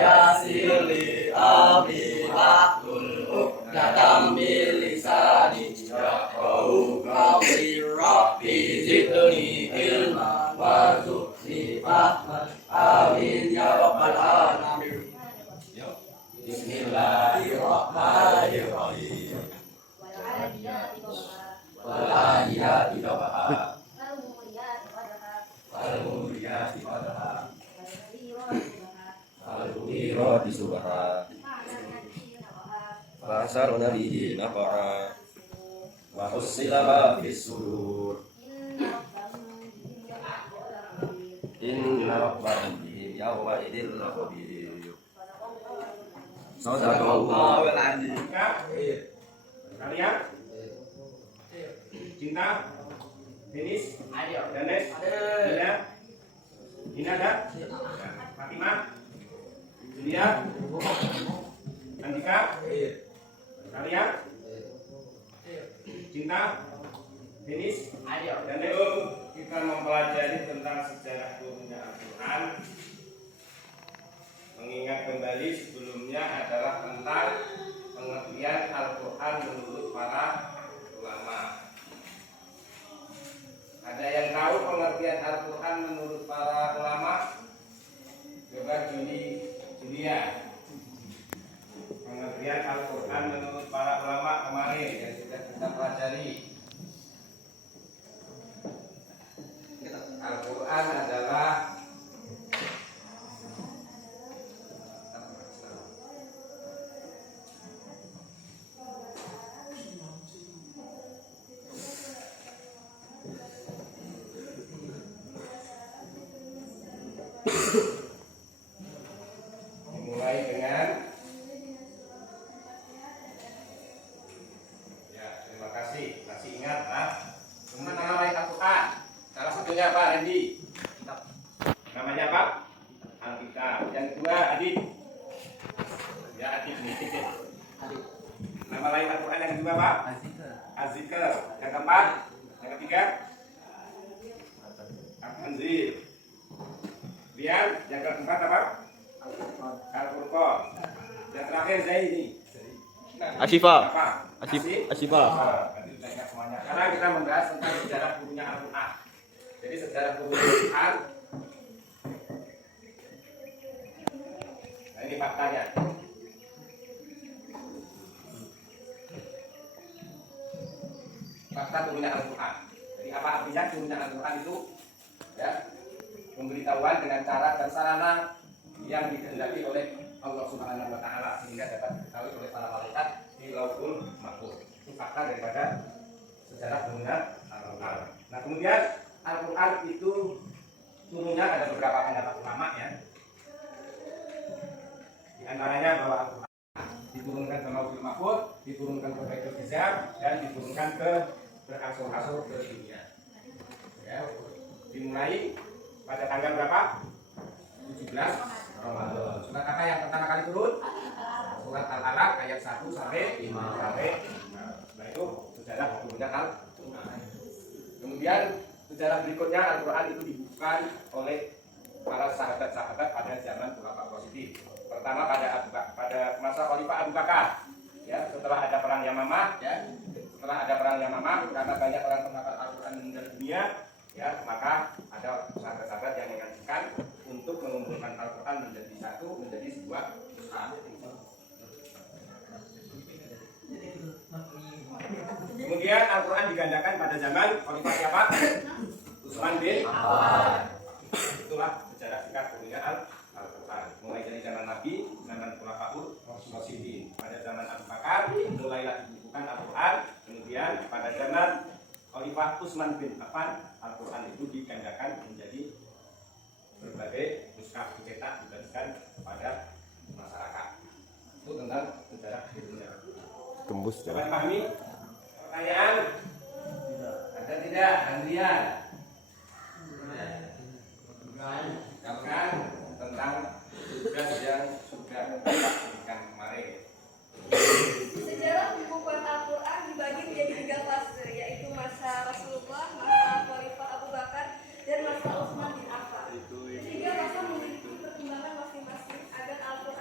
yassirli amri wahlul 'uqdatam min lisani yafqahu qawli rabbi zidni ilma warzuqni fahman amin ya rabbal alamin. Bismillahirrahmanirrahim. Wal adiyati dhabaha wal muriyati qadha wal mughirati subha fasarna bihi naq'a wa husila ma fis sudur inna rabbahum bihim yawma idzin lakhabir. Sadaqallahul azim. Kalian Cinta, Denis, Danes, Dina, Dina dan Fatimah, Julia, Andika, kalian Cinta, Denis, Danes. Kita mempelajari tentang sejarah turunnya Al-Quran. Mengingat kembali sebelumnya adalah tentang pengertian Al-Quran menurut para ulama. Ada yang tahu pengertian Al-Quran menurut para ulama? Coba Julia. Pengertian Al-Quran menurut para ulama kemarin yang sudah kita pelajari. Al-Quran adalah dimulai dengan ya, terima kasih, masih ingat semua nama baik Al-Quran. Salah satunya apa, Randy? Namanya apa? Alkitab. Yang kedua, Adit. Ya, Adit nih. Nama lain Al-Quran yang kedua apa? Az-Zikr. Yang keempat? Yang ketiga? Al-Tanzil. Kemudian yang keempat apa? Al-Furqan. Yang terakhir Zaini. Asyifa. Apa? Asyifa. Semuanya. Karena kita membahas tentang sejarah turunnya Al-Quran. Jadi sejarah turunnya Al-Quran. Nah, ini faktanya. Fakta turunnya Al-Quran. Jadi apa artinya turunnya Al-Quran itu? Ya, pemberitahuan dengan cara dan sarana yang dikehendaki oleh Allah Subhanahu wa taala sehingga dapat diketahui oleh para malaikat di Lauhul Mahfuz. Itu fakta daripada sejarah turunnya Al-Quran. Nah, kemudian Al-Quran itu turunnya ada beberapa pendapat ulama ya. Di antaranya bahwa Al-Quran diturunkan ke Lauhul Mahfuz, diturunkan ke Baitul Izzah dan diturunkan ke berangsur-angsur ke dunia. Ya, dimulai pada tanggal berapa? 17 Ramadan. Surat apa yang pertama kali turun? Surat Al-Alaq ayat 1 sampai 5. Nah, itu sejarah turunnya Al-Quran. Kemudian sejarah berikutnya Al-Quran itu dibukukan oleh para sahabat-sahabat pada zaman Khulafaur Rasyidin. Pertama pada masa Khalifah Abu Bakar. Ya, setelah ada perang Yamamah, ya. Setelah ada perang Yamamah karena banyak orang penghafal Al-Quran meninggal dunia, ya, maka ada sahabat-sahabat yang mengajukan untuk mengumpulkan Al-Quran menjadi satu, menjadi sebuah kitab. Kemudian Al-Quran digandakan pada zaman Khalifah siapa? Utsman bin Affan. Itulah sejarah singkat turunnya Al-Quran. Mulai dari zaman Nabi, zaman Khulafaur Rasyidin. Pada zaman Abu Bakar mulailah dibukukan Al-Quran. Kemudian pada zaman Khalifah Utsman bin Affan, Al-Quran itu digandakan menjadi berbagai mushaf dicetak dibagikan kepada masyarakat. Itu tentang sejarah turunnya. Tembus Coba pahami pertanyaan? Ada tidak? Andrian? Kan tentang tugas yang sudah diberikan kemarin. Sejarah pembukuan Al-Quran dibagi menjadi 3 fase, yaitu masa Rasulullah, masa Khalifah Abu Bakar, dan masa Utsman bin Affan. Ketiga masa memiliki pertimbangan masing-masing agar Al-Quran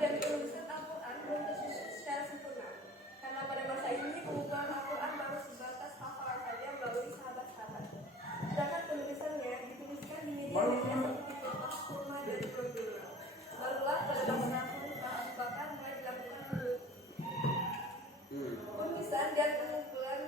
dan penulisan Al-Quran belum tersusun secara sempurna. Karena pada masa ini pengumpulan Al-Quran baru sebatas hafalan saja melalui sahabat-sahabat. Sedangkan penulisannya dituliskan di media-media seperti kertas, pulma, dan brosur. Barulah pada masa Khalifah Abu Bakar mulai dilakukan penulisan dan pengumpulan.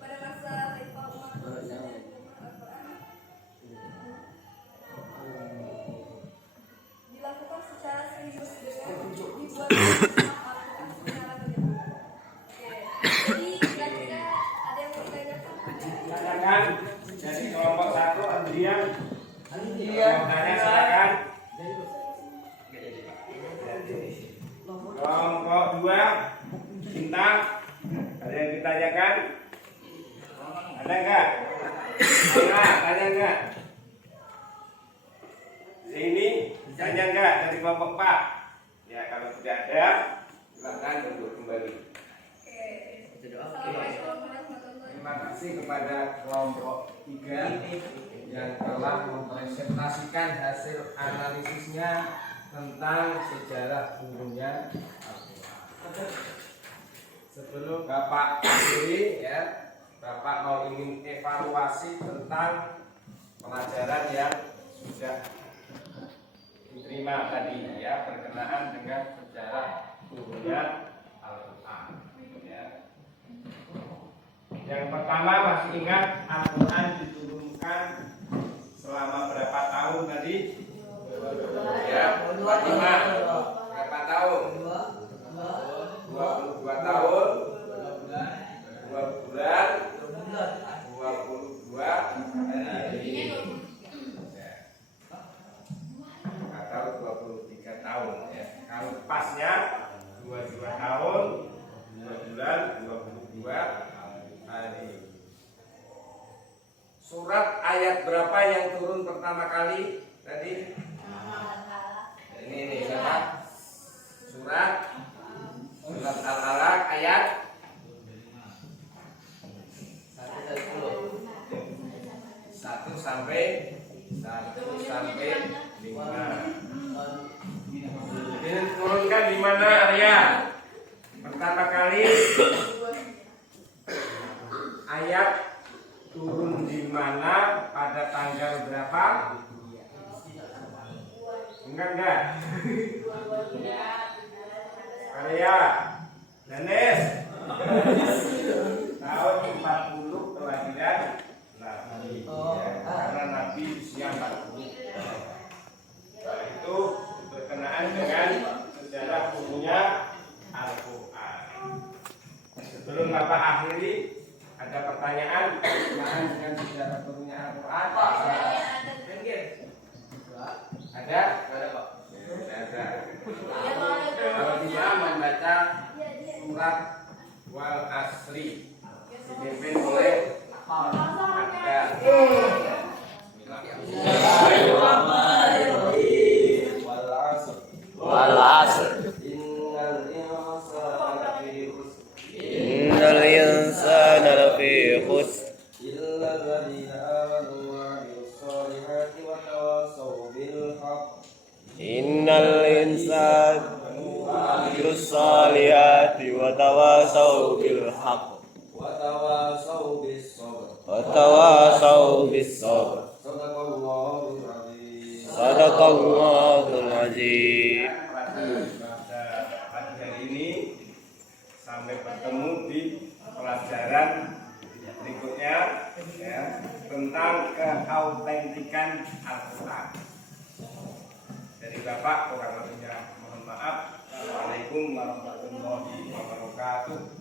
Pada masa Khalifah Umar penulisan dan pengumpulan Al-Quran dilakukan secara serius dengan dibuat Al-Quran secara menyeluruh. Oke, jadi kira-kira ada yang mau ditanyakan? Tanyakan. Jadi kelompok 1 Andrian. Tanya silakan. Kelompok 2 Bintang. Ada yang ditanyakan? Ada enggak? Tanya enggak? Ini tanya enggak dari kelompok 4? Ya, kalau tidak ada, silakan duduk kembali. Oke. Assalamualaikum warahmatullahi Terima kasih kepada kelompok 3 yang telah mempresentasikan hasil analisisnya tentang sejarah turunnya Al-Quran. Sebelum Bapak akhiri ya, Bapak mau ingin evaluasi tentang pelajaran yang sudah diterima tadi ya, berkenaan dengan sejarah turunnya Al-Quran ya. Yang pertama, masih ingat Al-Quran diturunkan selama berapa tahun tadi? Ya, 25. Berapa tahun? 22 tahun, 2 bulan, 22 hari. Atau 23 tahun ya. Kalau pasnya 22 tahun, 2 bulan, 22 hari. Surat ayat berapa yang turun pertama kali tadi? Ini siapa? Surat Al-Alaq ayat 1 sampai 5. Ini turunkan di mana Arya? Pertama kali ayat turun di mana pada tanggal berapa? Enggak. Arya, Danes, tahun 40 kelahiran Nabi. Ya, karena Nabi usia 40. Nah, itu berkenaan dengan sejarah turunnya Al-Quran. Sebelum Bapak akhiri, ada pertanyaan berkenaan dengan sejarah turunnya Al-Quran? Ada? Ada Pak. Ada. Kalau bisa membaca surat Wal Asri dipimpin oleh ada. Wal asr. Innal insana lafi khusr. إلا الذين آمنوا وعملوا الصالحات وتواصوا بالحق Innal insana ya'malu sholihati wa tawassaw bil haqq وتواصوا بالصبر wa tawassaw bis sabr. صدق الله العظيم. Sadaqallahul azim. Pada pagi hari ini sampai bertemu di pelajaran berikutnya ya, tentang keautentikan Al-Quran. Dari Bapak kurang lebihnya mohon maaf. Assalamualaikum warahmatullahi wabarakatuh.